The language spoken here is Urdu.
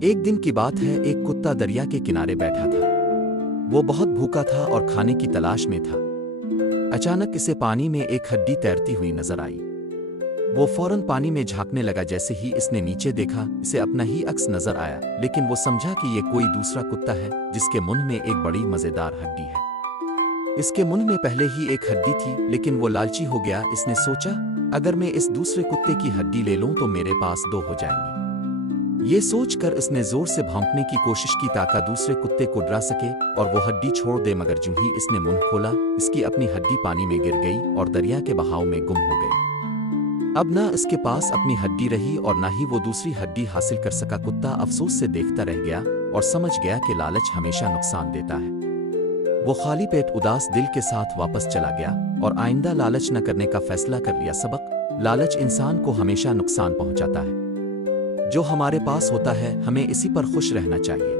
ایک دن کی بات ہے، ایک کتا دریا کے کنارے بیٹھا تھا۔ وہ بہت بھوکا تھا اور کھانے کی تلاش میں تھا۔ اچانک اسے پانی میں ایک ہڈی تیرتی ہوئی نظر آئی۔ وہ فوراً پانی میں جھانکنے لگا۔ جیسے ہی اس نے نیچے دیکھا، اسے اپنا ہی عکس نظر آیا، لیکن وہ سمجھا کہ یہ کوئی دوسرا کتا ہے جس کے منہ میں ایک بڑی مزیدار ہڈی ہے۔ اس کے منہ میں پہلے ہی ایک ہڈی تھی، لیکن وہ لالچی ہو گیا۔ اس نے سوچا، اگر میں اس دوسرے کتے کی ہڈی لے لوں تو میرے پاس دو ہو جائیں گی۔ یہ سوچ کر اس نے زور سے بھونکنے کی کوشش کی تاکہ دوسرے کتے کو ڈرا سکے اور وہ ہڈی چھوڑ دے، مگر جو ہی اس نے منہ کھولا، اس کی اپنی ہڈی پانی میں گر گئی اور دریا کے بہاؤ میں گم ہو گئی۔ اب نہ اس کے پاس اپنی ہڈی رہی اور نہ ہی وہ دوسری ہڈی حاصل کر سکا۔ کتا افسوس سے دیکھتا رہ گیا اور سمجھ گیا کہ لالچ ہمیشہ نقصان دیتا ہے۔ وہ خالی پیٹ اداس دل کے ساتھ واپس چلا گیا اور آئندہ لالچ نہ کرنے کا فیصلہ کر لیا۔ سبق: لالچ انسان کو ہمیشہ نقصان پہنچاتا ہے۔ جو ہمارے پاس ہوتا ہے ہمیں اسی پر خوش رہنا چاہیے۔